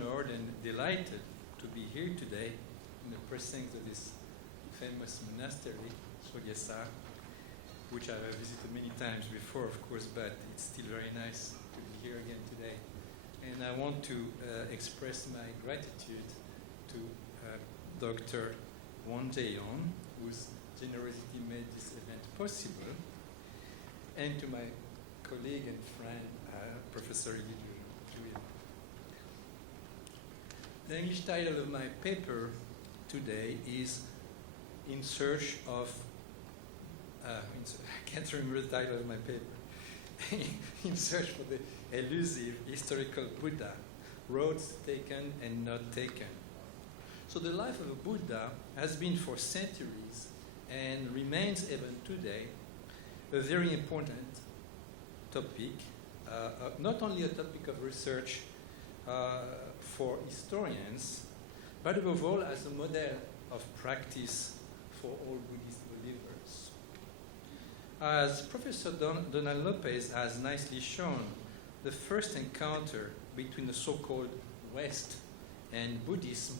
honored and delighted to be here today in the precincts of this famous monastery, Sogyesa, which I have visited many times before, of course, but it's still very nice to be here again today. And I want to express my gratitude to Dr. LEE&WON, whose generosity made this event possible, and to my colleague and friend, Professor Elusive. The English title of my paper today is In Search of, I can't remember the title of my paper, In Search for the Elusive Historical Buddha, Roads Taken and Not Taken. So the life of a Buddha has been for centuries and remains even today a very important topic, not only a topic of research for historians, but above all as a model of practice for all Buddhist believers. As Professor Donald Lopez has nicely shown, the first encounter between the so-called West and Buddhism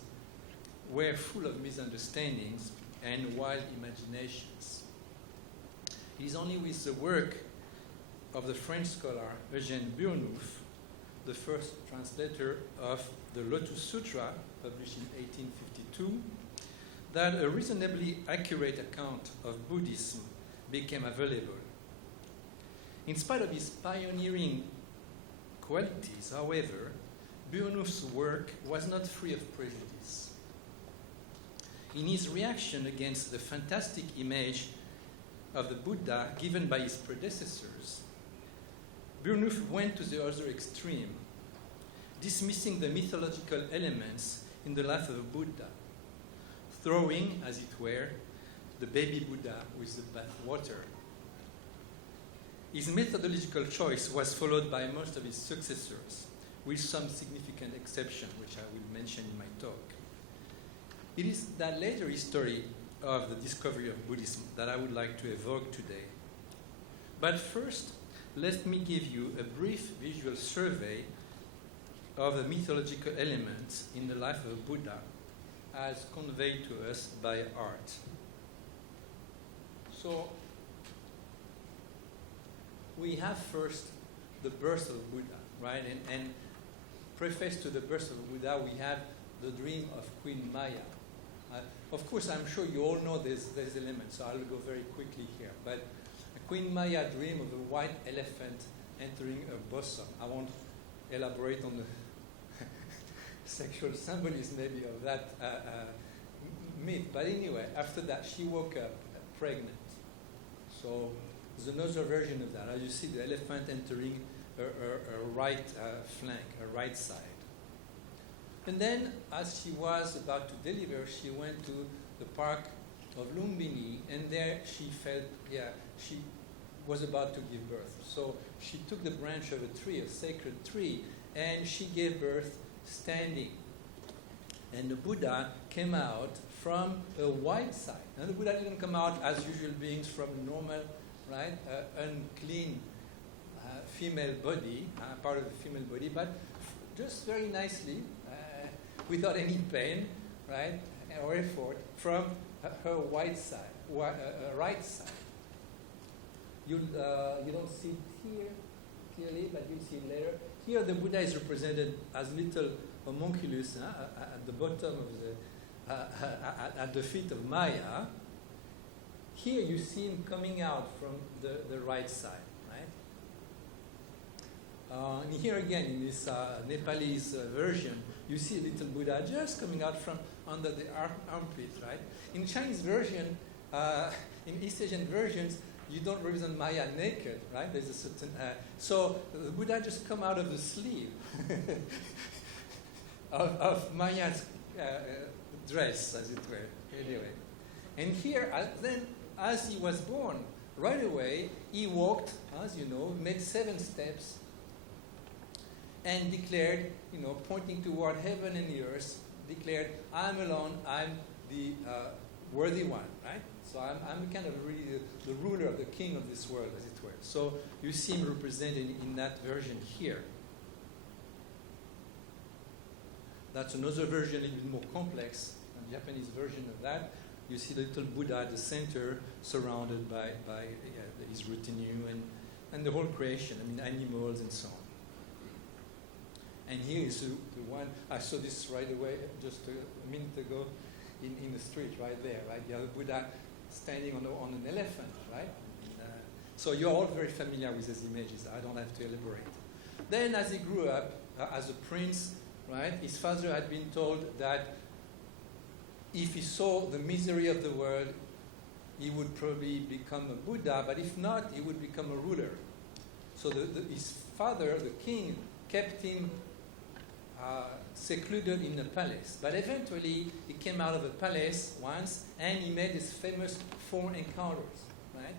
were full of misunderstandings and wild imaginations. It is only with the work of the French scholar Eugène Burnouf, the first translator of the Lotus Sutra, published in 1852, that a reasonably accurate account of Buddhism became available. In spite of his pioneering qualities, however, Burnouf's work was not free of prejudice. In his reaction against the fantastic image of the Buddha given by his predecessors, Burnouf went to the other extreme, dismissing the mythological elements in the life of a Buddha, throwing, as it were, the baby Buddha with the bathwater. His methodological choice was followed by most of his successors, with some significant exception, which I will mention in my talk. It is that later history of the discovery of Buddhism that I would like to evoke today. But first, let me give you a brief visual survey of the mythological elements in the life of a Buddha as conveyed to us by art. So, we have first the birth of Buddha, right? And preface to the birth of Buddha, we have the dream of Queen Maya. Of course, I'm sure you all know this element, so I'll go very quickly here. But Queen Maya dreamed of a white elephant entering her bosom. I won't elaborate on the sexual symbolism maybe of that myth. But anyway, after that, she woke up pregnant. So there's another version of that. As you see, the elephant entering her right flank, her right side. And then, as she was about to deliver, she went to the park of Lumbini, and there she felt, she was about to give birth. So she took the branch of a tree, a sacred tree, and she gave birth standing. And the Buddha came out from a white side. Now the Buddha didn't come out as usual beings from a normal, right, unclean female body, part of the female body, but just very nicely, without any pain, right, or effort, from her white side, right side. You don't see it here clearly, but you'll see it later. Here the Buddha is represented as little homunculus at the bottom of the, at the feet of Maya. Here you see him coming out from the right side, right? And here again, in this Nepalese version, you see a little Buddha just coming out from under the armpit, right? In Chinese version, in East Asian versions, you don't represent Maya naked, right? There's a certain, so the Buddha just come out of the sleeve of Maya's dress, as it were, anyway. And here, then, as he was born, right away, he walked, as you know, made 7 steps, and declared, pointing toward heaven and the earth, declared, I'm alone, I'm the worthy one, right? So I'm kind of really the ruler, the king of this world, as it were. So you see him represented in that version here. That's another version, a little bit more complex, a Japanese version of that. You see the little Buddha at the center, surrounded by his retinue and the whole creation, animals and so on. And here is the one, I saw this right away, just a minute ago, in the street, right there, right? You have the Buddha standing on an elephant, right? So you're all very familiar with these images. I don't have to elaborate. Then as he grew up, as a prince, right, his father had been told that if he saw the misery of the world, he would probably become a Buddha, but if not, he would become a ruler. So his father, the king, kept him secluded in a palace. But eventually, he came out of a palace once, and he made his famous 4 encounters. Right?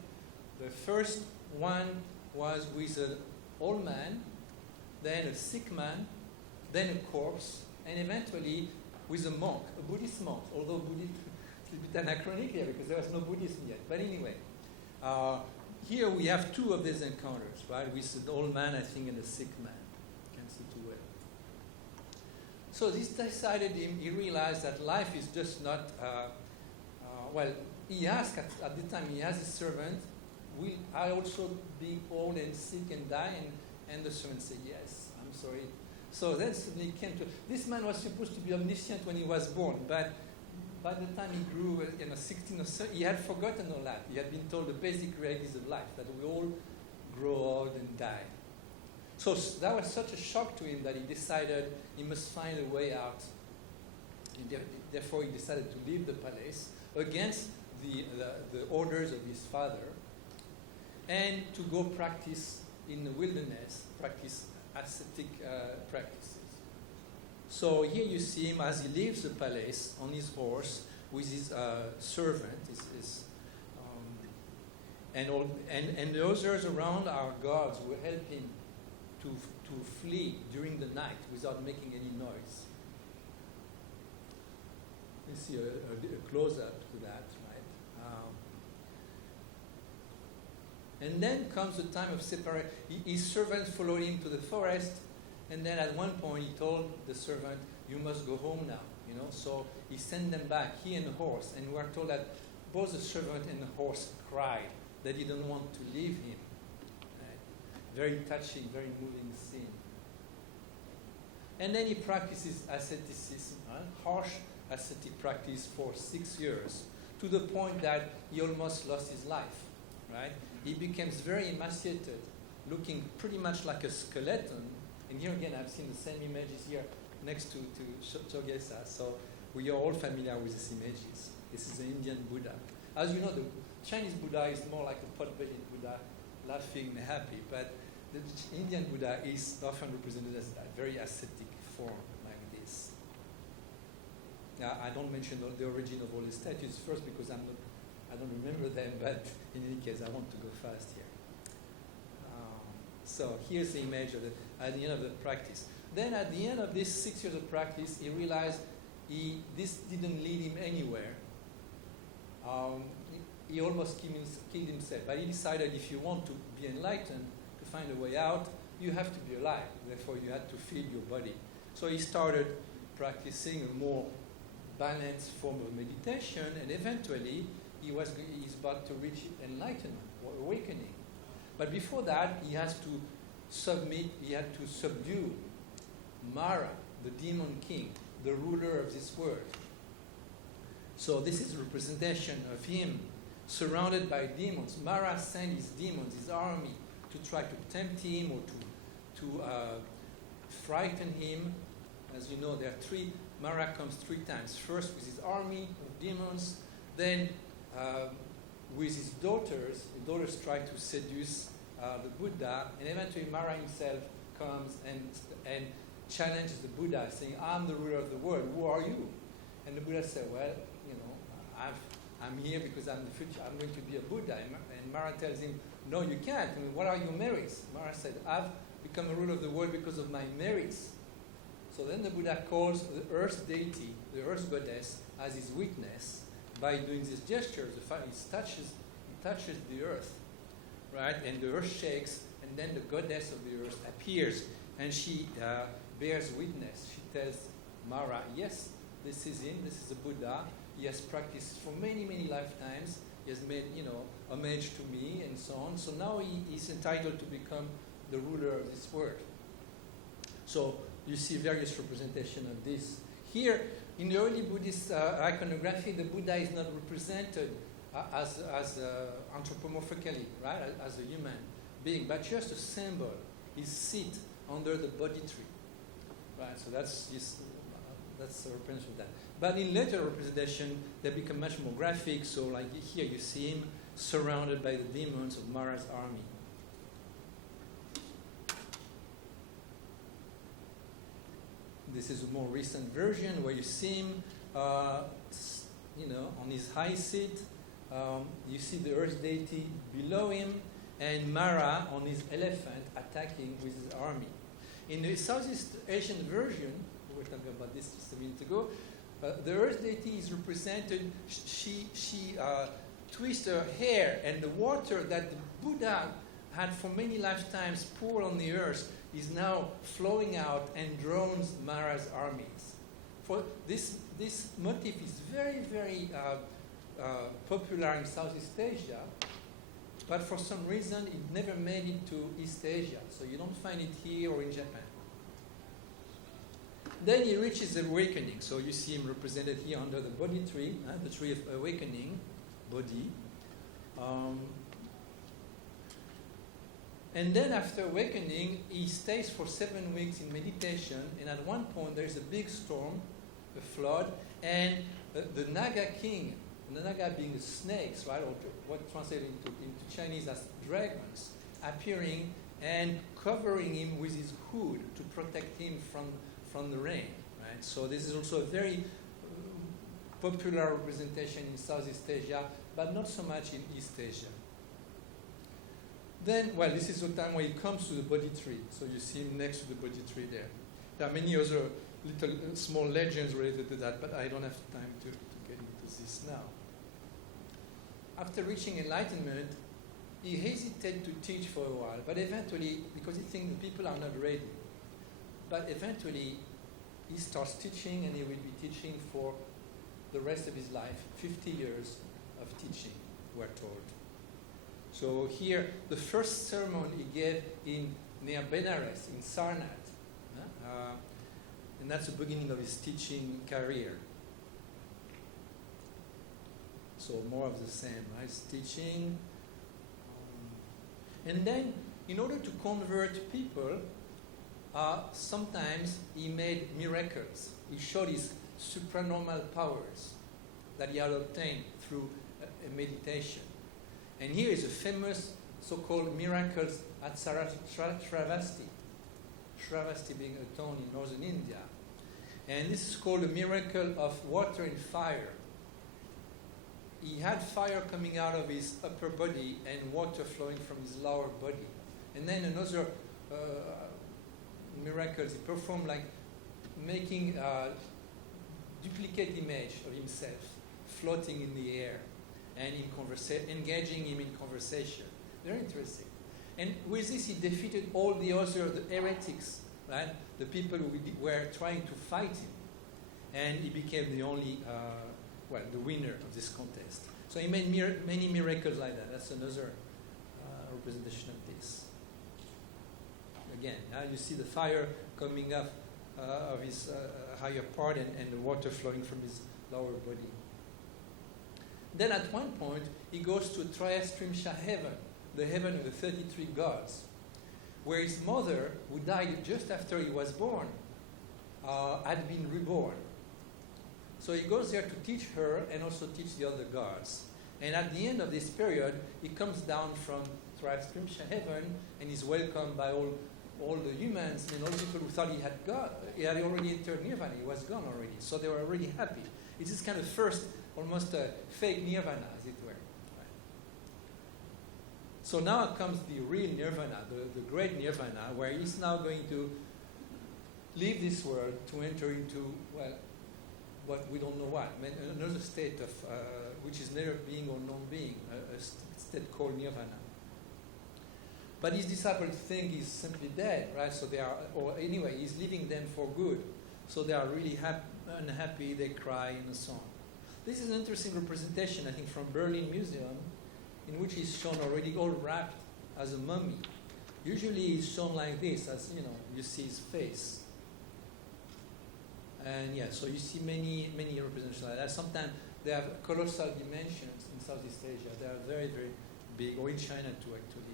The first one was with an old man, then a sick man, then a corpse, and eventually with a monk, a Buddhist monk, although Buddhism is a bit anachronic here because there was no Buddhism yet. But anyway, here we have 2 of these encounters, right, with an old man, I think, and a sick man. Can't see too well. So this decided him, he realized that life is just not, he asked at the time, he asked his servant, will I also be old and sick and die? And the servant said, yes, I'm sorry. So then suddenly came to, this man was supposed to be omniscient when he was born, but by the time he grew, 16 or so, he had forgotten all that. He had been told the basic realities of life, that we all grow old and die. So that was such a shock to him that he decided he must find a way out. And therefore, he decided to leave the palace against the orders of his father and to go practice in the wilderness, practice ascetic practices. So here you see him as he leaves the palace on his horse with his servant, and the others around are guards who help him to flee during the night without making any noise. You see a close-up to that, right? And then comes the time of separation. His servant followed him to the forest, and then at one point he told the servant, "You must go home now." So he sent them back, he and the horse, and we are told that both the servant and the horse cried that he didn't want to leave him. Very touching, very moving scene. And then he practices asceticism, harsh ascetic practice for 6 years, to the point that he almost lost his life. Right? He becomes very emaciated, looking pretty much like a skeleton. And here again, I've seen the same images here next to Chogesa. So we are all familiar with these images. This is the Indian Buddha. As you know, the Chinese Buddha is more like a pot-bellied Buddha, laughing and happy. But the Indian Buddha is often represented as a very ascetic form like this. Now, I don't mention the origin of all the statues first because I don't remember them, but in any case, I want to go fast here. So here's the image of at the end of the practice. Then at the end of this 6 years of practice, he realized this didn't lead him anywhere. He almost killed himself, but he decided if you want to be enlightened, to find a way out, you have to be alive. Therefore, you had to feed your body. So he started practicing a more balanced form of meditation, and eventually he's about to reach enlightenment or awakening. But before that, he has to had to subdue Mara, the demon king, the ruler of this world. So this is a representation of him surrounded by demons. Mara sent his demons, his army, to try to tempt him or to frighten him. As you know, Mara comes 3 times. First with his army of demons, then with his daughters. The daughters try to seduce the Buddha, and eventually Mara himself comes and challenges the Buddha, saying, "I'm the ruler of the world. Who are you?" And the Buddha said, "Well, I'm here because I'm the future. I'm going to be a Buddha." And Mara tells him, "No, you can't. What are your merits?" Mara said, "I've become a ruler of the world because of my merits." So then the Buddha calls the earth deity, the earth goddess, as his witness by doing these gestures. He touches the earth, right? And the earth shakes, and then the goddess of the earth appears, and she bears witness. She tells Mara, yes, this is him, this is a Buddha. He has practiced for many, many lifetimes. He has made, homage to me and so on. So now he is entitled to become the ruler of this world. So you see various representations of this. Here, in the early Buddhist iconography, the Buddha is not represented as anthropomorphically, right, as a human being, but just a symbol. His seat under the Bodhi tree, right? So that's a representation of that. But in later representation, they become much more graphic. So, like here, you see him surrounded by the demons of Mara's army. This is a more recent version where you see him, on his high seat. You see the earth deity below him, and Mara on his elephant attacking with his army. In the Southeast Asian version, we were talking about this just a minute ago, the earth deity is represented. She twists her hair, and the water that the Buddha had for many lifetimes poured on the earth is now flowing out and drowns Mara's armies. For this motif is very, very popular in Southeast Asia, but for some reason it never made it to East Asia, so you don't find it here or in Japan. Then he reaches awakening, so you see him represented here under the Bodhi tree, the tree of awakening, Bodhi. And then after awakening, he stays for 7 weeks in meditation, and at one point there's a big storm, a flood, and the Naga king, the Naga being the snakes, right, or what translated into Chinese as dragons, appearing and covering him with his hood to protect him from the rain, right? So this is also a very popular representation in Southeast Asia, but not so much in East Asia. Then, this is the time when he comes to the Bodhi tree. So you see him next to the Bodhi tree there. There are many other little small legends related to that, but I don't have time to get into this now. After reaching enlightenment, he hesitated to teach for a while, but eventually, because he thinks the people are not ready, but eventually he starts teaching, and he will be teaching for the rest of his life, 50 years of teaching, we're told. So here, the first sermon he gave near Benares, in Sarnath, and that's the beginning of his teaching career. So more of the same, right? Teaching. And then, in order to convert people, sometimes he made miracles. He showed his supranormal powers that he had obtained through a meditation. And here is a famous so-called miracles at Shravasti. Shravasti being a town in northern India. And this is called a miracle of water and fire. He had fire coming out of his upper body and water flowing from his lower body. And then another miracles he performed, like making a duplicate image of himself floating in the air and engaging him in conversation. Very interesting. And with this, he defeated all the heretics, right? The people who were trying to fight him. And he became the only, the winner of this contest. So he made many miracles like that. That's another representation of this. Again, now you see the fire coming up of his higher part and the water flowing from his lower body. Then at one point, he goes to Triastrimsha heaven, the heaven of the 33 gods, where his mother, who died just after he was born, had been reborn. So he goes there to teach her and also teach the other gods. And at the end of this period, he comes down from Triastrimsha heaven and is welcomed by all the humans and all the people who thought he had already entered nirvana. He was gone already. So they were already happy. It's this kind of first, almost a fake nirvana, as it were. Right? So now comes the real nirvana, the great nirvana, where he's now going to leave this world to enter into, what we don't know what, another state of, which is neither being or non-being, a state called nirvana. But his disciples think he's simply dead, right? So or anyway, he's leaving them for good. So they are really unhappy, they cry, and so on. This is an interesting representation, I think, from Berlin Museum, in which he's shown already all wrapped as a mummy. Usually he's shown like this, as you see his face. And yeah, so you see many representations like that. Sometimes they have colossal dimensions in Southeast Asia. They are very, very big, or in China too, actually.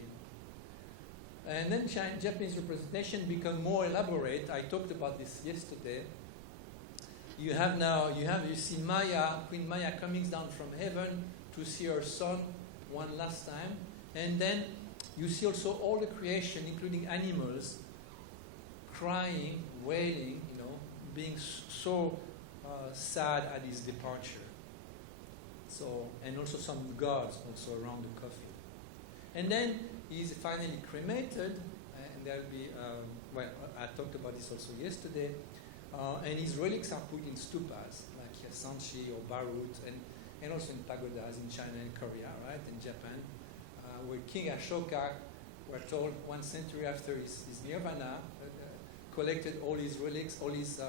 And then Japanese representation become more elaborate. I talked about this yesterday. You see Maya, Queen Maya coming down from heaven to see her son one last time. And then you see also all the creation, including animals, crying, wailing, being so sad at his departure. So, and also some gods also around the coffin. And then he's finally cremated, and there'll be, I talked about this also yesterday, and his relics are put in stupas, like Sanchi or Barut, and also in pagodas in China and Korea, right, in Japan, where King Ashoka, we're told 1 century after his nirvana, collected all his relics, all his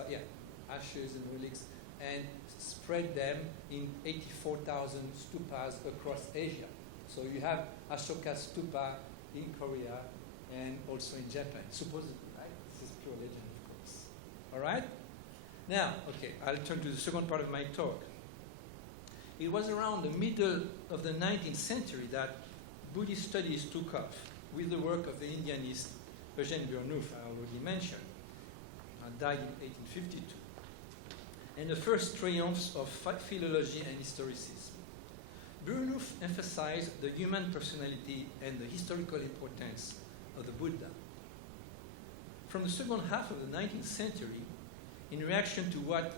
ashes and relics, and spread them in 84,000 stupas across Asia. So you have Ashoka's stupa in Korea and also in Japan, supposedly, right? This is pure legend, of course. All right? Now, okay, I'll turn to the second part of my talk. It was around the middle of the 19th century that Buddhist studies took off with the work of the Indianist Eugène Burnouf, I already mentioned, died in 1852. And the first triumphs of philology and historicism. Burnouf emphasized the human personality and the historical importance of the Buddha. From the second half of the 19th century, in reaction to what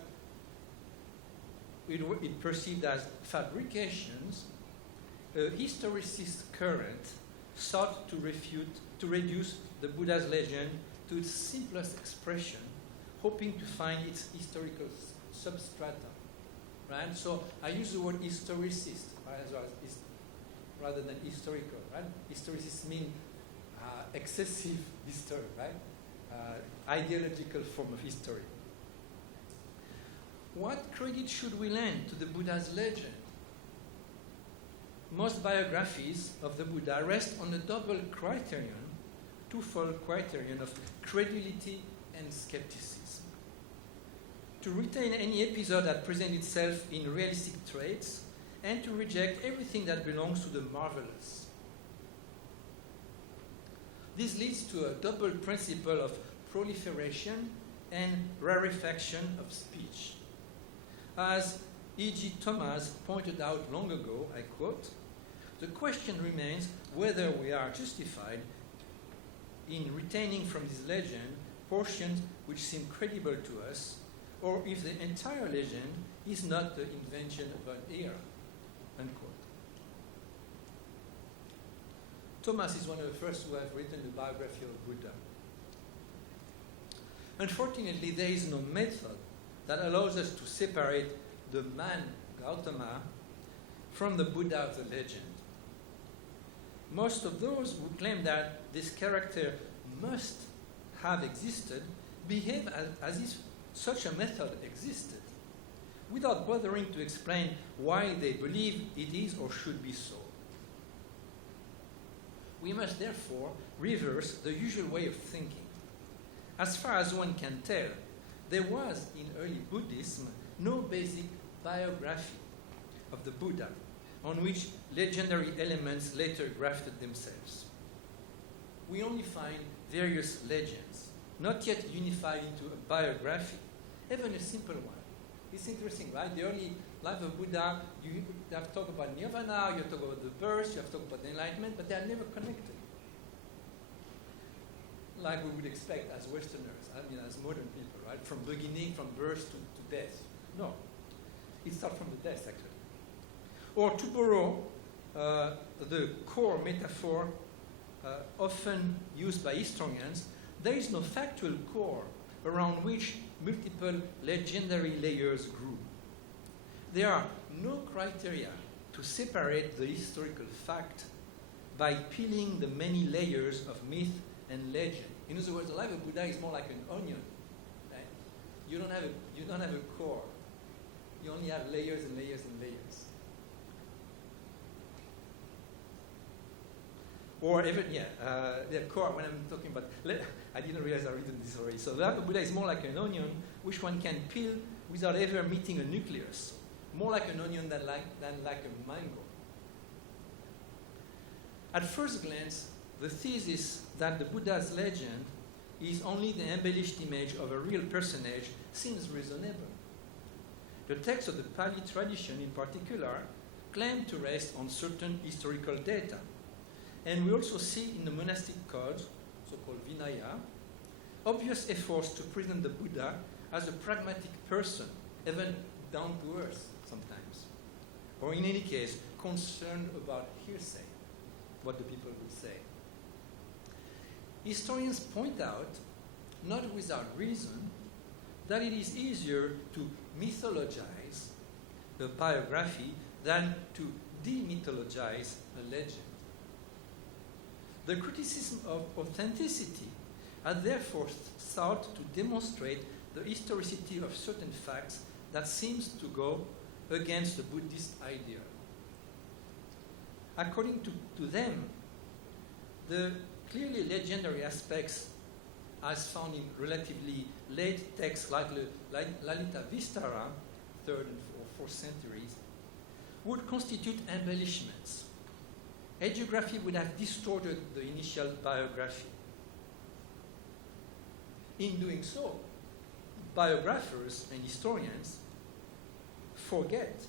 it perceived as fabrications, a historicist current sought to reduce the Buddha's legend to its simplest expression, hoping to find its historical substrata. Right? So I use the word historicist, right, as well as rather than historical. Right? Historicists mean excessive history, right? Ideological form of history. What credit should we lend to the Buddha's legend? Most biographies of the Buddha rest on a twofold criterion of credulity and skepticism. To retain any episode that presents itself in realistic traits, and to reject everything that belongs to the marvelous. This leads to a double principle of proliferation and rarefaction of speech. As E.G. Thomas pointed out long ago, I quote, "The question remains whether we are justified in retaining from this legend portions which seem credible to us, or if the entire legend is not the invention of an era." Unquote. Thomas is one of the first who have written the biography of Buddha. Unfortunately, there is no method that allows us to separate the man, Gautama, from the Buddha of the legend. Most of those who claim that this character must have existed behave as if such a method existed, without bothering to explain why they believe it is or should be so. We must therefore reverse the usual way of thinking. As far as one can tell, there was in early Buddhism no basic biography of the Buddha on which legendary elements later grafted themselves. We only find various legends, not yet unified into a biography, even a simple one. It's interesting, right? The early life of Buddha, you have to talk about nirvana, you have to talk about the birth, you have to talk about the enlightenment, but they are never connected. Like we would expect as Westerners, as modern people, right? From beginning, from birth to death. No. It starts from the death, actually. Or to borrow the core metaphor often used by historians, there is no factual core around which multiple legendary layers grew. There are no criteria to separate the historical fact by peeling the many layers of myth and legend. In other words, the life of Buddha is more like an onion. Right? you don't have a core. You only have layers and layers and layers. Or even, the core, when I'm talking about, I didn't realize I'd written this already. So the Buddha is more like an onion, which one can peel without ever meeting a nucleus. More like an onion than like a mango. At first glance, the thesis that the Buddha's legend is only the embellished image of a real personage seems reasonable. The text of the Pali tradition in particular claim to rest on certain historical data. And we also see in the monastic codes, so-called Vinaya, obvious efforts to present the Buddha as a pragmatic person, even down to earth sometimes. Or in any case, concerned about hearsay, what the people would say. Historians point out, not without reason, that it is easier to mythologize a biography than to demythologize a legend. The criticism of authenticity has therefore sought to demonstrate the historicity of certain facts that seems to go against the Buddhist ideal. According to them, the clearly legendary aspects as found in relatively late texts like Lalita Vistara, 3rd or 4th centuries, would constitute embellishments. Hagiography would have distorted the initial biography. In doing so, biographers and historians forget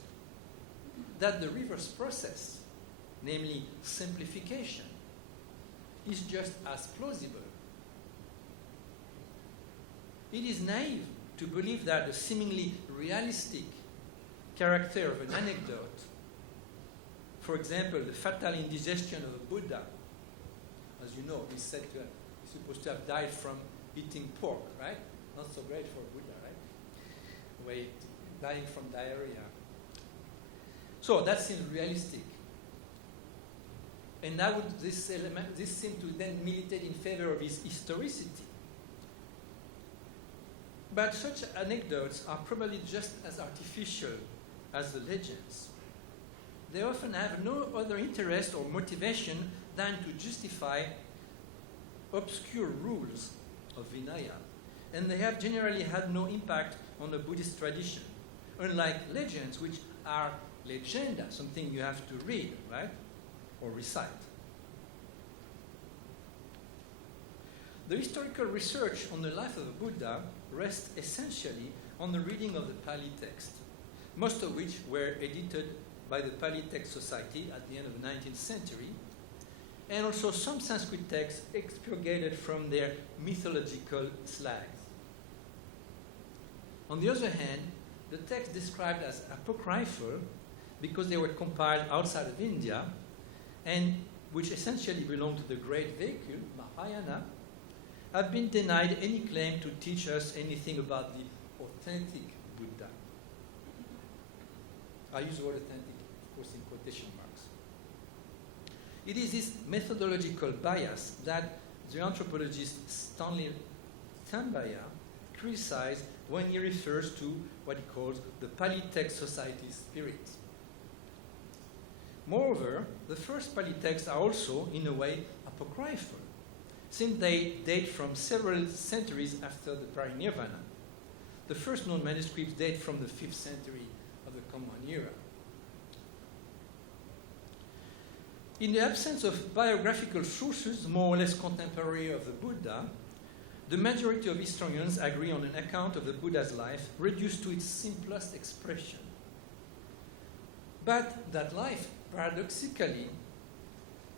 that the reverse process, namely simplification, is just as plausible. It is naive to believe that the seemingly realistic character of an anecdote, for example, the fatal indigestion of a Buddha, as you know, is said to have, supposed to have died from eating pork, right? Not so great for a Buddha, right? Dying from diarrhea. So that seems realistic. And now this seemed to then militate in favor of his historicity. But such anecdotes are probably just as artificial as the legends. They often have no other interest or motivation than to justify obscure rules of Vinaya. And they have generally had no impact on the Buddhist tradition, unlike legends, which are legenda, something you have to read, right? Or recite. The historical research on the life of the Buddha rests essentially on the reading of the Pali text, most of which were edited by the Pali Text Society at the end of the 19th century, and also some Sanskrit texts expurgated from their mythological slides. On the other hand, the texts described as apocryphal, because they were compiled outside of India, and which essentially belong to the great vehicle, Mahayana, have been denied any claim to teach us anything about the authentic Buddha. I use the word authentic, of course, in quotation marks. It is this methodological bias that the anthropologist Stanley Tambaya criticized when he refers to what he calls the Pali Text Society's spirit. Moreover, the first Pali texts are also, in a way, apocryphal, since they date from several centuries after the parinirvana. The first known manuscripts date from the 5th century of the Common Era. In the absence of biographical sources more or less contemporary of the Buddha, the majority of historians agree on an account of the Buddha's life reduced to its simplest expression. But that life, paradoxically,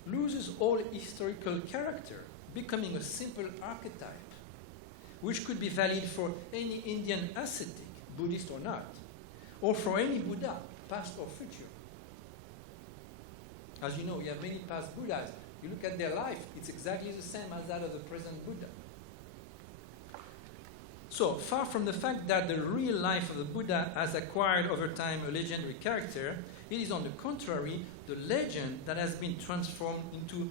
loses all historical character, becoming a simple archetype, which could be valid for any Indian ascetic, Buddhist or not, or for any Buddha, past or future. As you know, you have many past Buddhas. You look at their life, it's exactly the same as that of the present Buddha. So, far from the fact that the real life of the Buddha has acquired over time a legendary character, it is on the contrary the legend that has been transformed into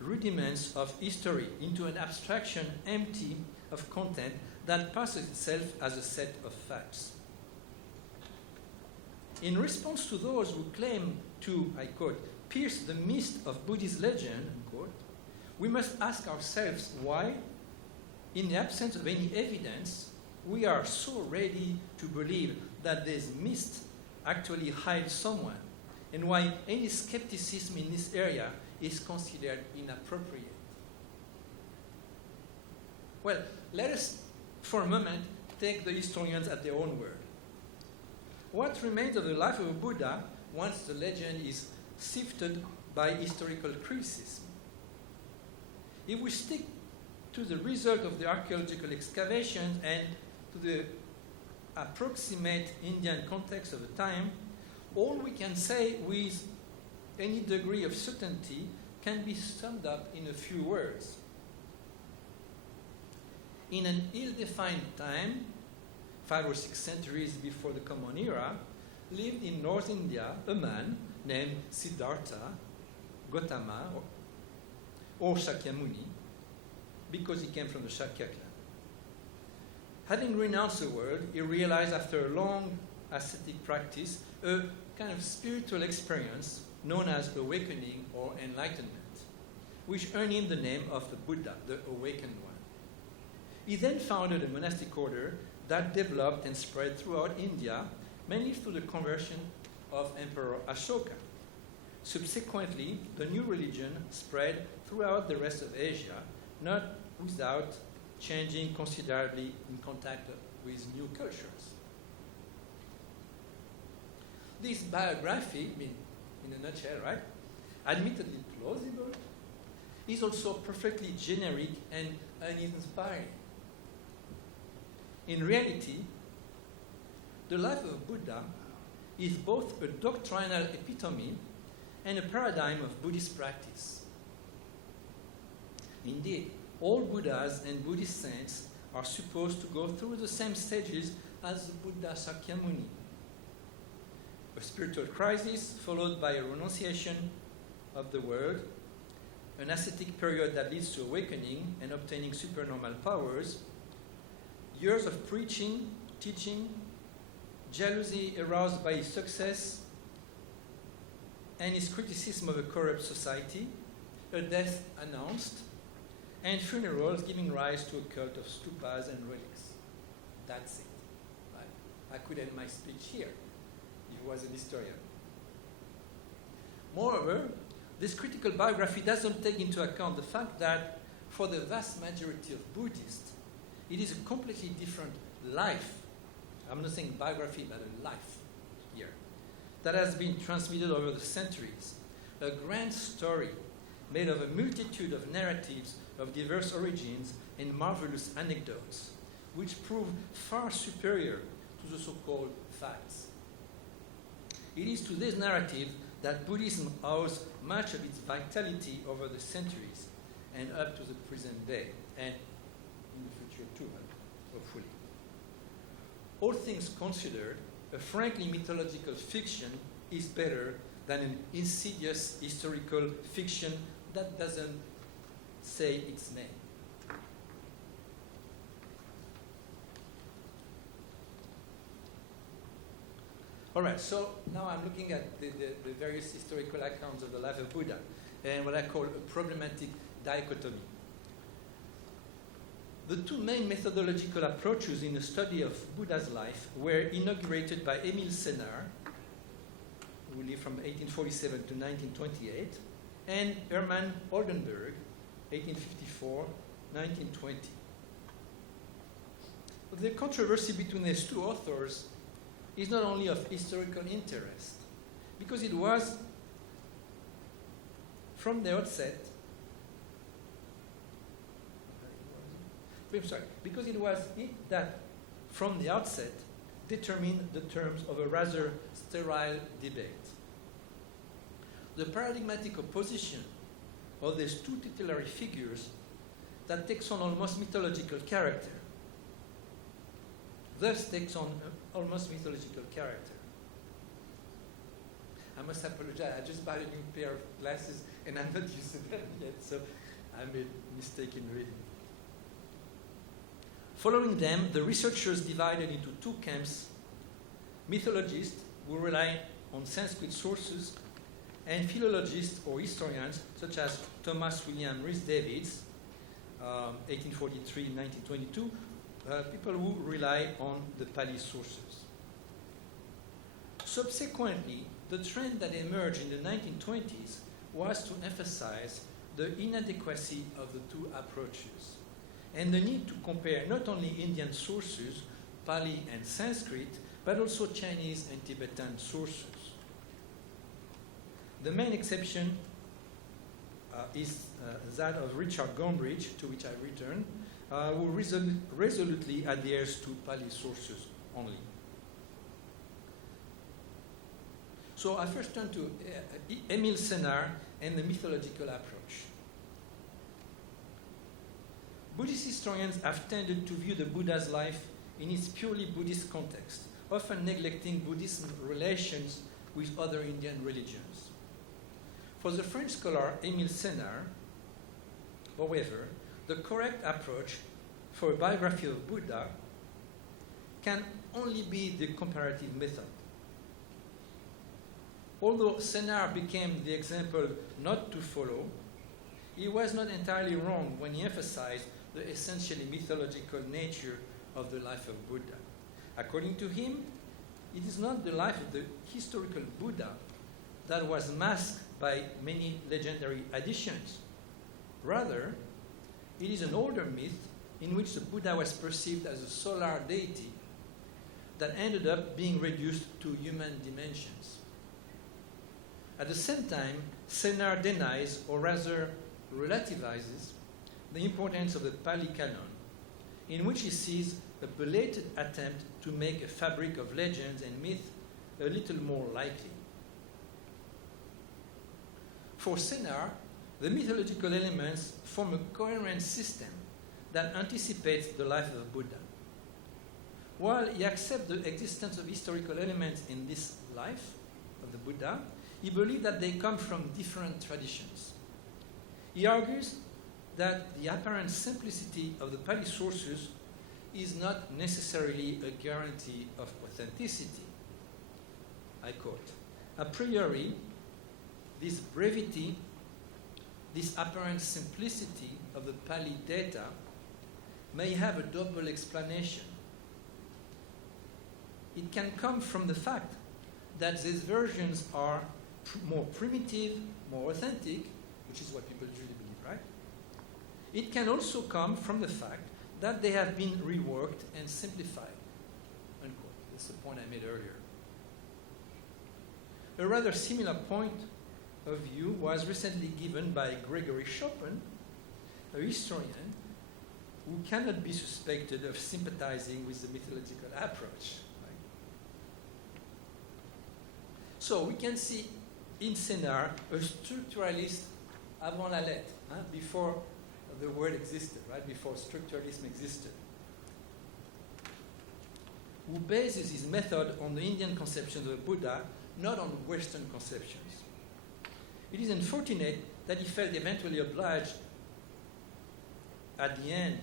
rudiments of history, into an abstraction empty of content that passes itself as a set of facts. In response to those who claim to, I quote, pierce the mist of Buddhist legend, unquote, we must ask ourselves why, in the absence of any evidence, we are so ready to believe that this mist actually hides someone, and why any skepticism in this area is considered inappropriate. Well, let us, for a moment, take the historians at their own word. What remains of the life of a Buddha once the legend is sifted by historical criticism? If we stick to the result of the archaeological excavations and to the approximate Indian context of the time, all we can say with any degree of certainty can be summed up in a few words. In an ill-defined time, 5 or 6 centuries before the Common Era, lived in North India a man named Siddhartha Gautama or Shakyamuni, because he came from the Shakya clan. Having renounced the world, he realized after a long ascetic practice a kind of spiritual experience known as awakening or enlightenment, which earned him the name of the Buddha, the awakened one. He then founded a monastic order that developed and spread throughout India, mainly through the conversion of Emperor Ashoka. Subsequently, the new religion spread throughout the rest of Asia, not without changing considerably in contact with new cultures. This biography, in a nutshell, right, admittedly plausible, is also perfectly generic and uninspiring. In reality, the life of Buddha is both a doctrinal epitome and a paradigm of Buddhist practice. Indeed, all Buddhas and Buddhist saints are supposed to go through the same stages as the Buddha Shakyamuni. A spiritual crisis followed by a renunciation of the world, an ascetic period that leads to awakening and obtaining supernormal powers, years of preaching, teaching, jealousy aroused by his success and his criticism of a corrupt society, a death announced, and funerals giving rise to a cult of stupas and relics. That's it. Right? I could end my speech here if I was an historian. Moreover, this critical biography doesn't take into account the fact that for the vast majority of Buddhists, it is a completely different life. I'm not saying biography, but a life here, that has been transmitted over the centuries. A grand story made of a multitude of narratives of diverse origins and marvelous anecdotes, which prove far superior to the so-called facts. It is to this narrative that Buddhism owes much of its vitality over the centuries and up to the present day, and in the future too, hopefully. All things considered, a frankly mythological fiction is better than an insidious historical fiction that doesn't say its name. All right, so now I'm looking at the various historical accounts of the life of Buddha and what I call a problematic dichotomy. The two main methodological approaches in the study of Buddha's life were inaugurated by Emil Senard, who lived from 1847 to 1928, and Hermann Oldenburg, 1854-1920. But the controversy between these two authors is not only of historical interest, because it was, from the outset, because it was it that, from the outset, determined the terms of a rather sterile debate. The paradigmatic opposition of these two tutelary figures that takes on almost mythological character, thus takes on almost mythological character. I must apologize, I just bought a new pair of glasses and I'm not used to them yet, so I made a mistake in reading. Following them, the researchers divided into two camps: mythologists, who rely on Sanskrit sources, and philologists or historians, such as Thomas William Rhys-Davids, 1843-1922, people who rely on the Pali sources. Subsequently, the trend that emerged in the 1920s was to emphasize the inadequacy of the two approaches and the need to compare not only Indian sources, Pali and Sanskrit, but also Chinese and Tibetan sources. The main exception is that of Richard Gombrich, to which I return, who resolutely adheres to Pali sources only. So I first turn to Émile Sénart and the mythological approach. Buddhist historians have tended to view the Buddha's life in its purely Buddhist context, often neglecting Buddhism's relations with other Indian religions. For the French scholar Émile Sénart, however, the correct approach for a biography of Buddha can only be the comparative method. Although Sénart became the example not to follow, he was not entirely wrong when he emphasized the essentially mythological nature of the life of Buddha. According to him, it is not the life of the historical Buddha that was masked by many legendary additions. Rather, it is an older myth in which the Buddha was perceived as a solar deity that ended up being reduced to human dimensions. At the same time, Sénart denies, or rather relativizes, the importance of the Pali canon, in which he sees a belated attempt to make a fabric of legends and myth a little more likely. For Sénart, the mythological elements form a coherent system that anticipates the life of the Buddha. While he accepts the existence of historical elements in this life of the Buddha, he believes that they come from different traditions. He argues that the apparent simplicity of the Pali sources is not necessarily a guarantee of authenticity. I quote, "A priori, this brevity, this apparent simplicity of the Pali data may have a double explanation. It can come from the fact that these versions are more primitive, more authentic, which is what people usually believe, right? It can also come from the fact that they have been reworked and simplified." Unquote. That's the point I made earlier. A rather similar point of view was recently given by Gregory Chopin, a historian who cannot be suspected of sympathizing with the mythological approach. Right? So we can see in Sénart a structuralist avant la lettre, before the word existed, right? Before structuralism existed, who bases his method on the Indian conceptions of Buddha, not on Western conceptions. It is unfortunate that he felt eventually obliged at the end,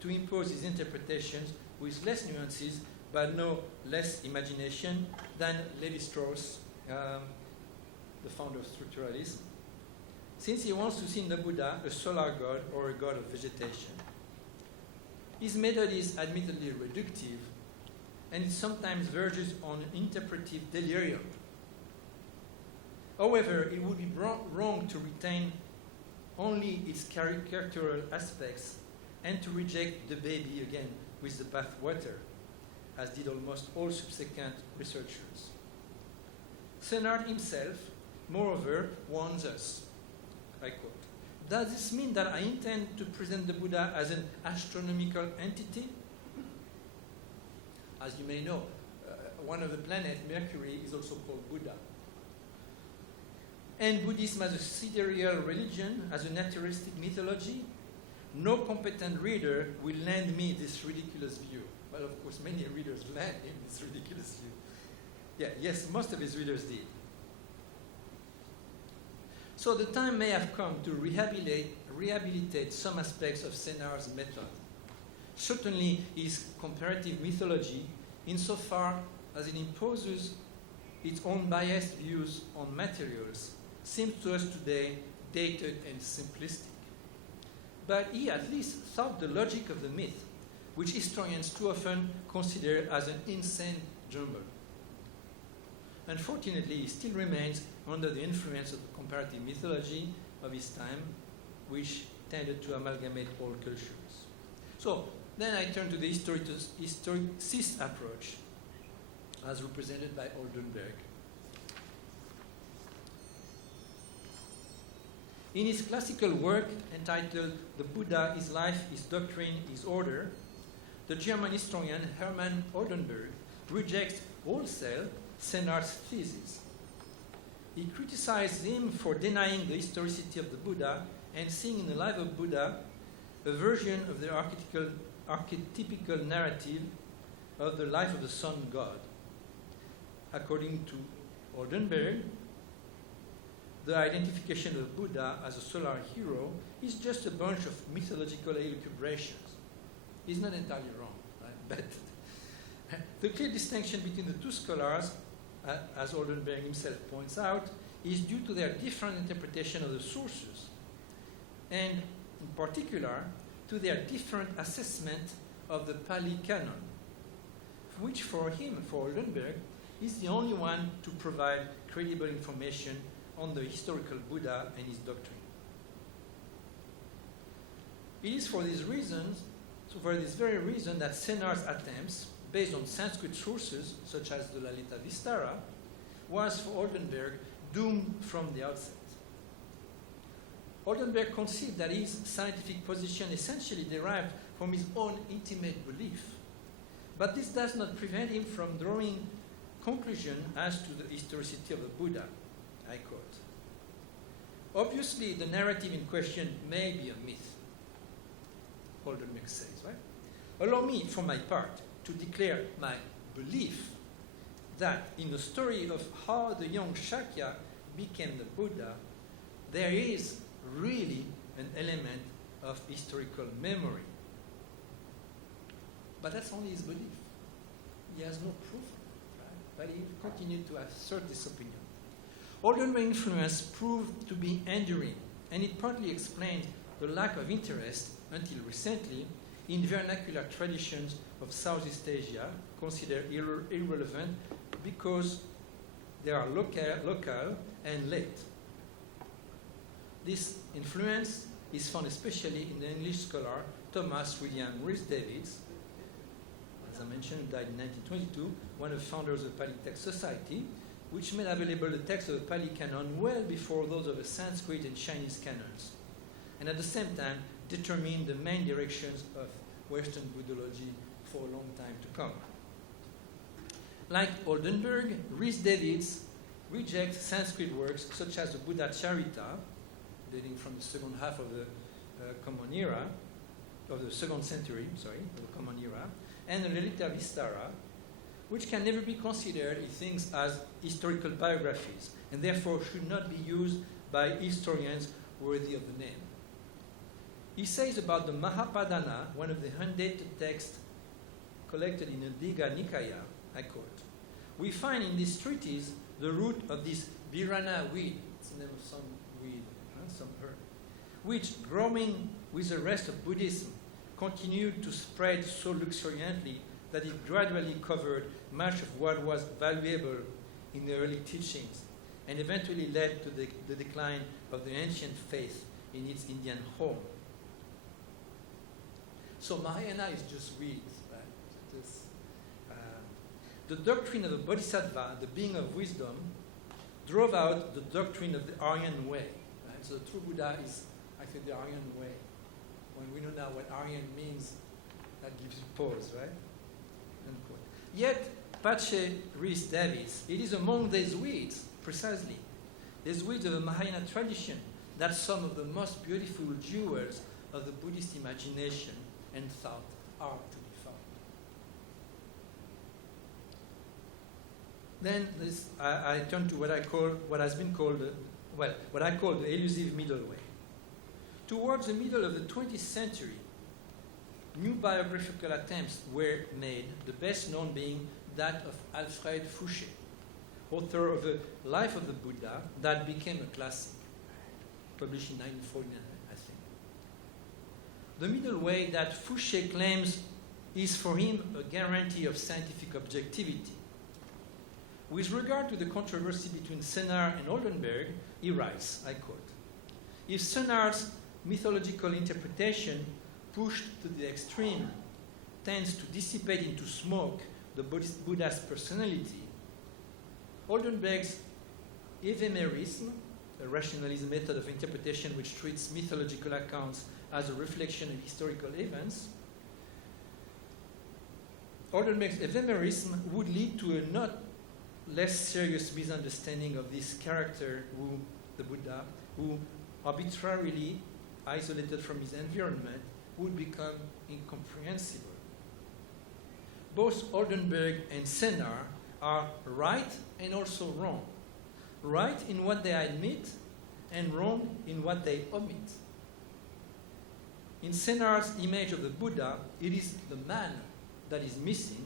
to impose his interpretations with less nuances, but no less imagination than Lévi-Strauss, the founder of structuralism, since he wants to see in the Buddha a solar god or a god of vegetation. His method is admittedly reductive, and it sometimes verges on interpretive delirium. However, it would be wrong to retain only its caricatural aspects and to reject the baby again with the bathwater, as did almost all subsequent researchers. Sénart himself, moreover, warns us, I quote, "Does this mean that I intend to present the Buddha as an astronomical entity?" As you may know, one of the planets, Mercury, is also called Buddha. And Buddhism as a sidereal religion, as a naturalistic mythology, no competent reader will lend me this ridiculous view. Well, of course, many readers lend him this ridiculous view. Yes, most of his readers did. So the time may have come to rehabilitate some aspects of Sénart's method, certainly is comparative mythology insofar as it imposes its own biased views on materials, seems to us today dated and simplistic. But he at least thought the logic of the myth, which historians too often consider as an insane jumble. Unfortunately, he still remains under the influence of the comparative mythology of his time, which tended to amalgamate all cultures. So then I turn to the historicist approach, as represented by Oldenburg. In his classical work entitled The Buddha, His Life, His Doctrine, His Order, the German historian Hermann Oldenburg rejects wholesale Senart's thesis. He criticized him for denying the historicity of the Buddha and seeing in the life of Buddha a version of the archetypical narrative of the life of the sun god. According to Oldenburg, the identification of Buddha as a solar hero is just a bunch of mythological elucubrations. He's not entirely wrong, right? But the clear distinction between the two scholars, as Oldenburg himself points out, is due to their different interpretation of the sources, and in particular, to their different assessment of the Pali canon, which for him, for Oldenburg, is the only one to provide credible information on the historical Buddha and his doctrine. It is for these reasons, so for this very reason, that Senart's attempts, based on Sanskrit sources, such as the Lalita Vistara, was for Oldenburg doomed from the outset. Oldenburg conceived that his scientific position essentially derived from his own intimate belief. But this does not prevent him from drawing conclusion as to the historicity of the Buddha. I quote, "Obviously, the narrative in question may be a myth," Oldenburg says, right? "Allow me, for my part, to declare my belief that in the story of how the young Shakya became the Buddha, there is really an element of historical memory." But that's only his belief. He has no proof, right? But he continued to assert this opinion. Oldenburg's influence proved to be enduring, and it partly explains the lack of interest, until recently, in vernacular traditions of Southeast Asia, considered irrelevant because they are local and late. This influence is found especially in the English scholar Thomas William Rhys-Davids, as I mentioned, died in 1922, one of the founders of the Pali Text Society, which made available the text of the Pali canon well before those of the Sanskrit and Chinese canons, and at the same time determined the main directions of Western Buddhology for a long time to come. Like Oldenburg, Rhys-Davids rejects Sanskrit works such as the Buddha Charita, dating from the second half of the Common Era, of the second century, of the Common Era, and the Lalita Vistara, which can never be considered, he thinks, as historical biographies, and therefore should not be used by historians worthy of the name. He says about the Mahapadana, one of the undated texts collected in the Digha Nikaya, I quote, "We find in this treatise the root of this Virana weed," it's the name of some weed, some herb, which, growing with the rest of Buddhism, continued to spread so luxuriantly that it gradually covered much of what was valuable in the early teachings, and eventually led to the decline of the ancient faith in its Indian home. So Mahayana is just weeds, right? The doctrine of the Bodhisattva, the being of wisdom, drove out the doctrine of the Aryan way. Right? So the true Buddha is actually the Aryan way. When we know now what Aryan means, that gives you pause, right? Unquote. Yet, Pache Rhys-Davids, it is among these weeds, precisely, these weeds of the Mahayana tradition, that some of the most beautiful jewels of the Buddhist imagination and thought are to be found. Then I turn to what I call the elusive middle way. Towards the middle of the 20th century, new biographical attempts were made, the best known being that of Alfred Fouché, author of The Life of the Buddha, that became a classic, published in 1949, I think. The middle way that Fouché claims is for him a guarantee of scientific objectivity. With regard to the controversy between Senard and Oldenburg, he writes, I quote, "If Senard's mythological interpretation, pushed to the extreme, tends to dissipate into smoke the Buddha's personality, Oldenburg's ephemerism, a rationalist method of interpretation which treats mythological accounts as a reflection of historical events, Oldenburg's ephemerism would lead to a not less serious misunderstanding of this character, the Buddha, who, arbitrarily isolated from his environment, would become incomprehensible. Both Oldenburg and Senard are right and also wrong. Right in what they admit and wrong in what they omit. In Senard's image of the Buddha, it is the man that is missing.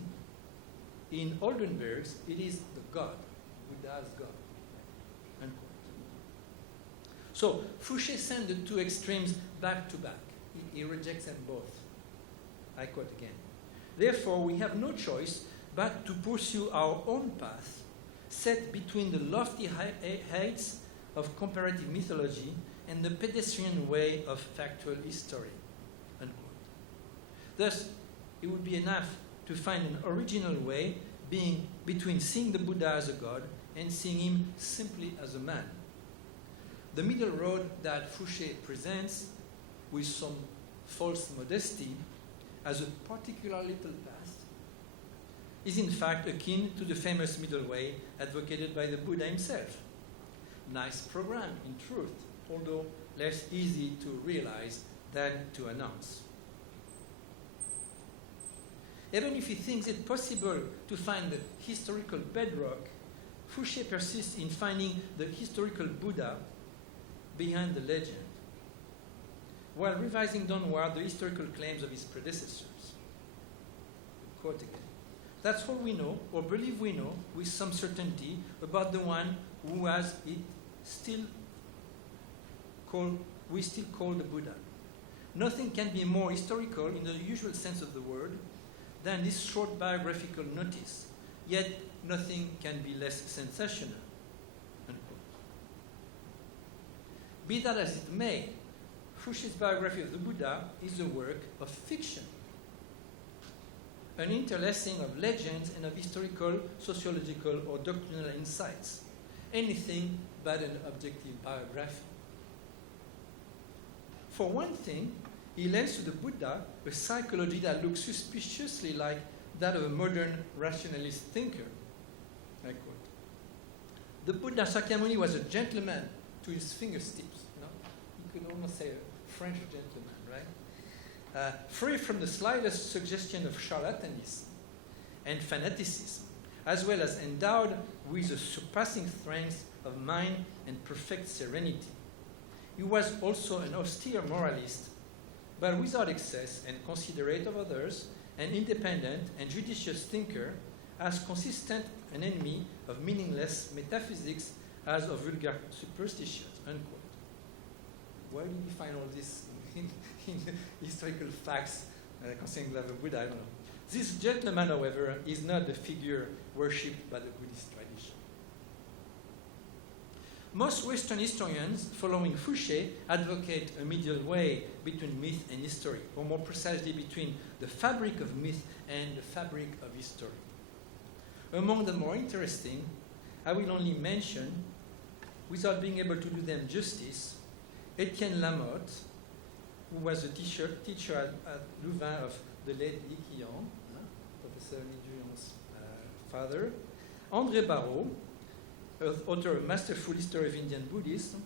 In Oldenburg's, it is the God, Buddha's God. Unquote. So Fouché sent the two extremes back to back. He rejects them both. I quote again. Therefore, we have no choice but to pursue our own path, set between the lofty heights of comparative mythology and the pedestrian way of factual history. Unquote. Thus, it would be enough to find an original way being between seeing the Buddha as a god and seeing him simply as a man. The middle road that Fouché presents, with some false modesty, as a particular little path, is in fact akin to the famous middle way advocated by the Buddha himself. Nice program, in truth, although less easy to realize than to announce. Even if he thinks it possible to find the historical bedrock, Fouché persists in finding the historical Buddha behind the legend, while revising downward the historical claims of his predecessors. Quote again. That's all we know, or believe we know, with some certainty, about the one who has it we still call the Buddha. Nothing can be more historical in the usual sense of the word than this short biographical notice, yet nothing can be less sensational. Unquote. Be that as it may, Fouché's biography of the Buddha is a work of fiction, an interlacing of legends and of historical, sociological, or doctrinal insights, anything but an objective biography. For one thing, he lends to the Buddha a psychology that looks suspiciously like that of a modern rationalist thinker. I quote, "The Buddha Shakyamuni was a gentleman to his fingertips." You could almost say a French gentleman, right? Free from the slightest suggestion of charlatanism and fanaticism, as well as endowed with a surpassing strength of mind and perfect serenity. He was also an austere moralist, but without excess and considerate of others, an independent and judicious thinker, as consistent an enemy of meaningless metaphysics as of vulgar superstitions. Unquote. Where did you find all this in historical facts concerning the Buddha? I don't know. This gentleman, however, is not the figure worshipped by the Buddhist tradition. Most Western historians, following Fouché, advocate a middle way between myth and history, or more precisely between the fabric of myth and the fabric of history. Among the more interesting, I will only mention, without being able to do them justice, Etienne Lamotte, who was a teacher at Louvain of the late LEE&WON, Professor LEE&WON's father, André Barrault, author of Masterful History of Indian Buddhism,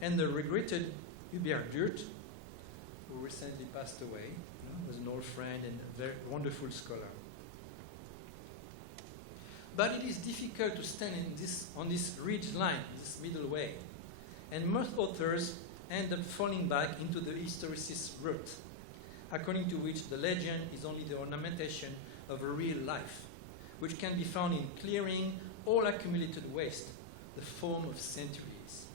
and the regretted Hubert Durt, who recently passed away, was an old friend and a very wonderful scholar. But it is difficult to stand on this ridge line, this middle way, and most authors end up falling back into the historicist route, according to which the legend is only the ornamentation of a real life, which can be found in clearing all accumulated waste, the foam of centuries.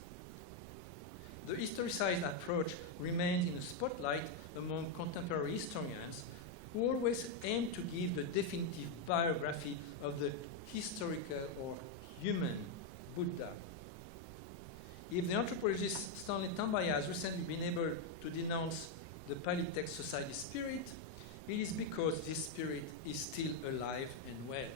The historicized approach remains in the spotlight among contemporary historians who always aim to give the definitive biography of the historical or human Buddha. If the anthropologist Stanley Tambaya has recently been able to denounce the Pali text society spirit, it is because this spirit is still alive and well.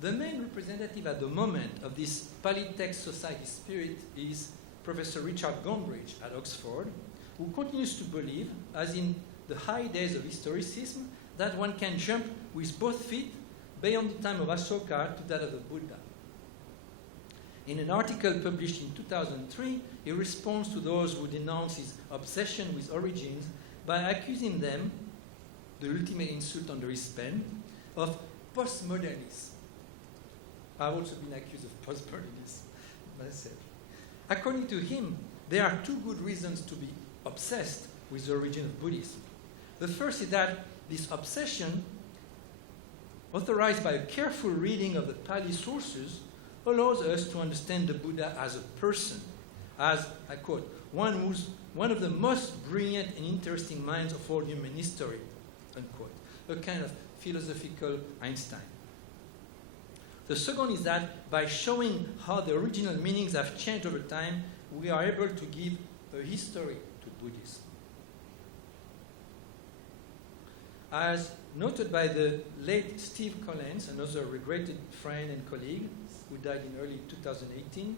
The main representative at the moment of this Pali text society spirit is Professor Richard Gombrich at Oxford, who continues to believe, as in the high days of historicism, that one can jump with both feet beyond the time of Ashoka to that of the Buddha. In an article published in 2003, he responds to those who denounce his obsession with origins by accusing them, the ultimate insult under his pen, of postmodernism. I've also been accused of postmodernism myself. According to him, there are two good reasons to be obsessed with the origin of Buddhism. The first is that this obsession, authorized by a careful reading of the Pali sources, allows us to understand the Buddha as a person, as, I quote, one of the most brilliant and interesting minds of all human history, unquote, a kind of philosophical Einstein. The second is that by showing how the original meanings have changed over time, we are able to give a history to Buddhism. As noted by the late Steve Collins, another regretted friend and colleague who died in early 2018,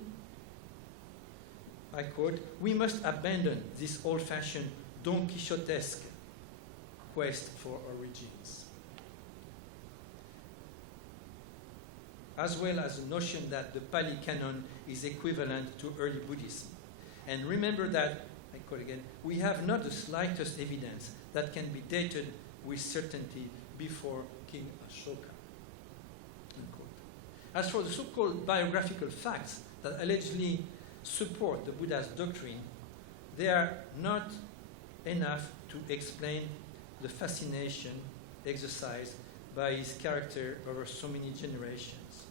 I quote, "We must abandon this old-fashioned Don Quixotesque quest for origins, as well as the notion that the Pali canon is equivalent to early Buddhism. And remember that," I quote again, "we have not the slightest evidence that can be dated with certainty before King Ashoka." Unquote. As for the so-called biographical facts that allegedly support the Buddha's doctrine, they are not enough to explain the fascination exercised by his character over so many generations.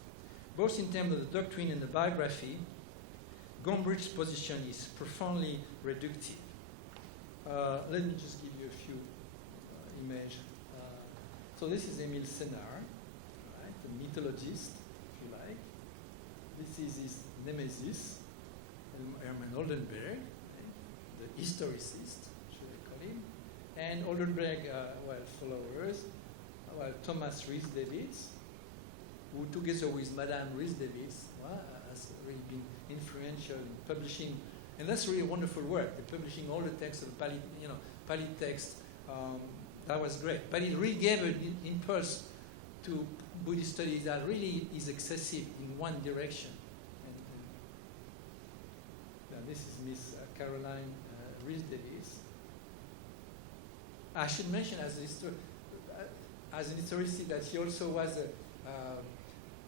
Both in terms of the doctrine and the biography, Gombrich's position is profoundly reductive. Let me just give you a few images. So this is Emil Senar, right, the mythologist, if you like. This is his nemesis, Hermann Oldenburg, right, the historicist, should I call him, and Oldenburg, followers, Thomas Rhys-Davids, who together with Madame Rhys-Davids has really been influential in publishing, and that's really wonderful work. They're publishing all the texts of Pali, Pali texts. That was great. But it really gave an impulse to Buddhist studies that really is excessive in one direction. And this is Miss Caroline Rhys-Davids. I should mention as an historicist that she also was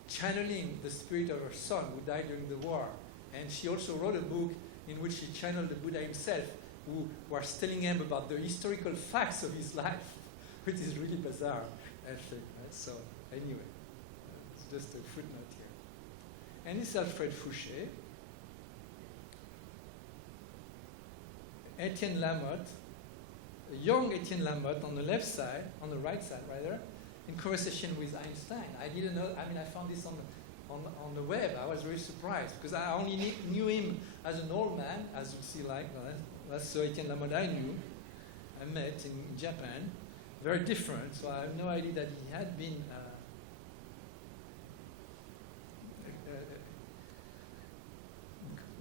channeling the spirit of her son who died during the war. And she also wrote a book in which she channeled the Buddha himself, who was telling him about the historical facts of his life, which is really bizarre, actually. Right? So, anyway, it's just a footnote here. And this is Alfred Fouché, Etienne Lamotte, a young Etienne Lamotte on the left side, on the right side rather, in conversation with Einstein. I didn't know, I found this on the web. I was very surprised because I only knew him as an old man, as you see, that's Etienne Lamotte I knew. I met in Japan. Very different, so I have no idea that he had been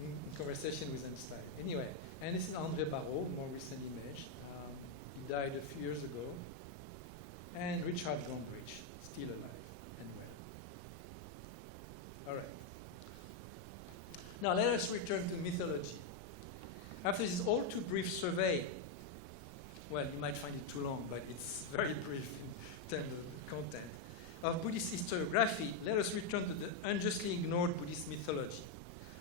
in conversation with Einstein. Anyway, and this is André Barrault, more recent image. He died a few years ago. And Richard Gombrich, still alive and well. All right. Now let us return to mythology. After this all too brief survey, well, you might find it too long, but it's very brief in terms of content, of Buddhist historiography, let us return to the unjustly ignored Buddhist mythology.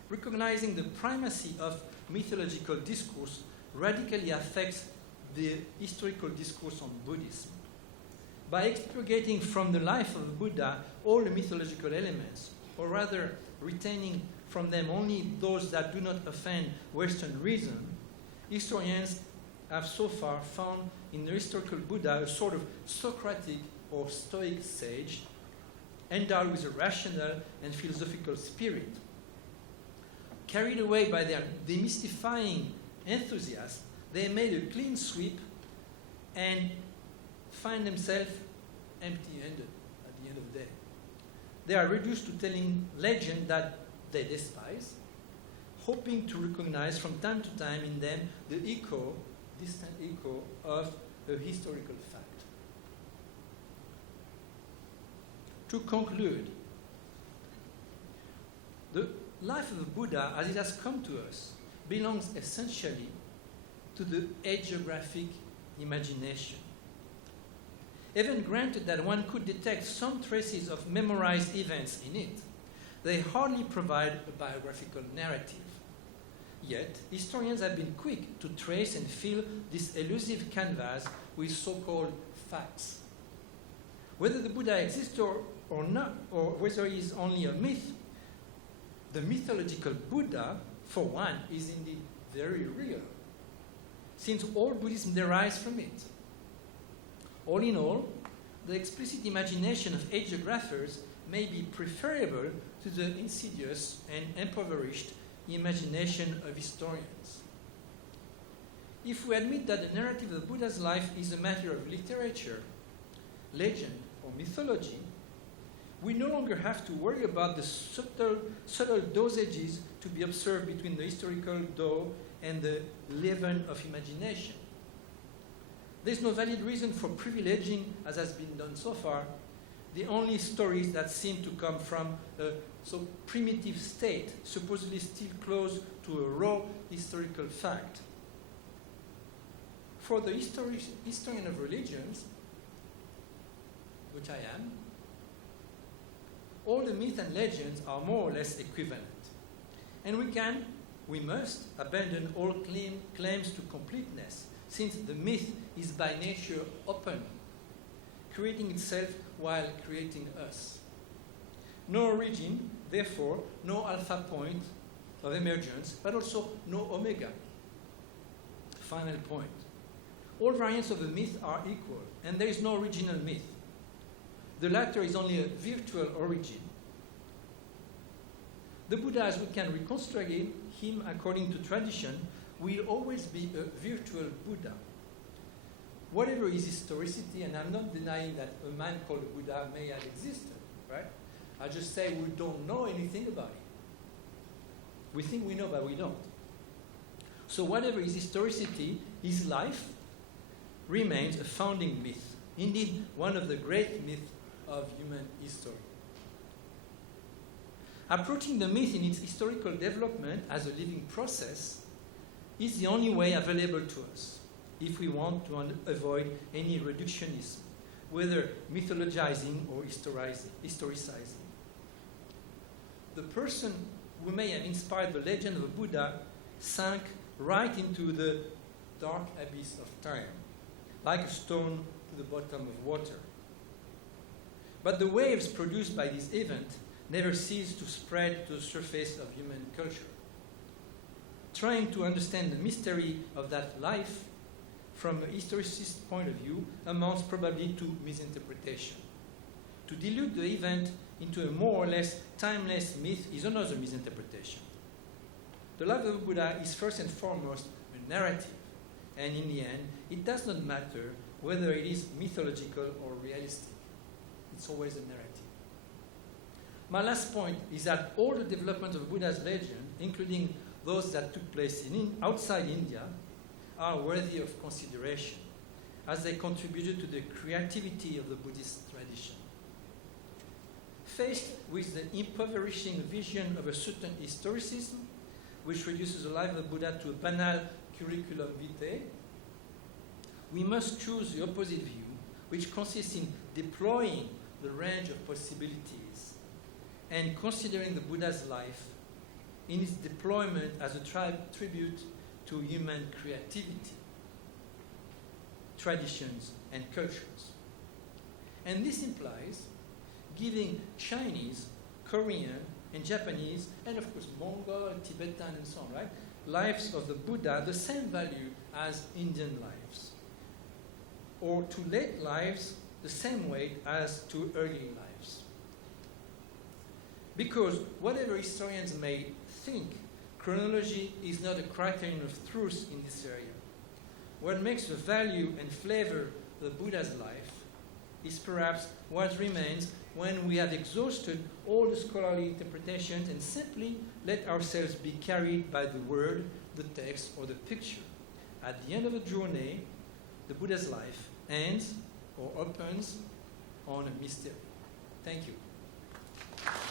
recognizing the primacy of mythological discourse radically affects the historical discourse on Buddhism. By expurgating from the life of the Buddha all the mythological elements, or rather retaining from them only those that do not offend Western reason, historians have so far found in the historical Buddha a sort of Socratic or Stoic sage, endowed with a rational and philosophical spirit. Carried away by their demystifying enthusiasm, they made a clean sweep and find themselves empty-handed at the end of the day. They are reduced to telling legends that they despise, hoping to recognize from time to time in them the distant echo of a historical fact. To conclude, the life of the Buddha, as it has come to us, belongs essentially to the hagiographic imagination. Even granted that one could detect some traces of memorized events in it, they hardly provide a biographical narrative. Yet, historians have been quick to trace and fill this elusive canvas with so-called facts. Whether the Buddha exists or not, or whether he is only a myth, the mythological Buddha, for one, is indeed very real, since all Buddhism derives from it. All in all, the explicit imagination of hagiographers may be preferable to the insidious and impoverished imagination of historians. If we admit that the narrative of the Buddha's life is a matter of literature, legend, or mythology, we no longer have to worry about the subtle dosages to be observed between the historical dough and the leaven of imagination. There's no valid reason for privileging, as has been done so far, the only stories that seem to come from a so primitive state, supposedly still close to a raw historical fact. For the historian of religions, which I am, all the myths and legends are more or less equivalent. And we must abandon all claims to completeness, since the myth is by nature open, creating itself while creating us. No origin, therefore, no alpha point of emergence, but also no omega. Final point. All variants of the myth are equal, and there is no original myth. The latter is only a virtual origin. The Buddha, as we can reconstruct him according to tradition, will always be a virtual Buddha. Whatever his historicity, and I'm not denying that a man called a Buddha may have existed, right? I just say we don't know anything about him. We think we know, but we don't. So whatever his historicity, his life remains a founding myth. Indeed, one of the great myths of human history. Approaching the myth in its historical development as a living process is the only way available to us if we want to avoid any reductionism, whether mythologizing or historicizing. The person who may have inspired the legend of the Buddha sank right into the dark abyss of time, like a stone to the bottom of water. But the waves produced by this event never cease to spread to the surface of human culture. Trying to understand the mystery of that life from a historicist point of view amounts probably to misinterpretation. To dilute the event into a more or less timeless myth is another misinterpretation. The life of the Buddha is first and foremost a narrative, and in the end, it does not matter whether it is mythological or realistic. It's always a narrative. My last point is that all the development of Buddha's legend, including those that took place outside India, are worthy of consideration, as they contributed to the creativity of the Buddhist tradition. Faced with the impoverishing vision of a certain historicism, which reduces the life of the Buddha to a banal curriculum vitae, we must choose the opposite view, which consists in deploying the range of possibilities and considering the Buddha's life in its deployment as a tribute to human creativity, traditions, and cultures. And this implies giving Chinese, Korean, and Japanese, and of course Mongol, Tibetan, and so on, right, lives of the Buddha the same value as Indian lives, or to late lives the same weight as to early lives. Because whatever historians may think, chronology is not a criterion of truth in this area. What makes the value and flavor of the Buddha's life is perhaps what remains when we have exhausted all the scholarly interpretations and simply let ourselves be carried by the word, the text, or the picture. At the end of the journey, the Buddha's life ends or opens on a mystery. Thank you.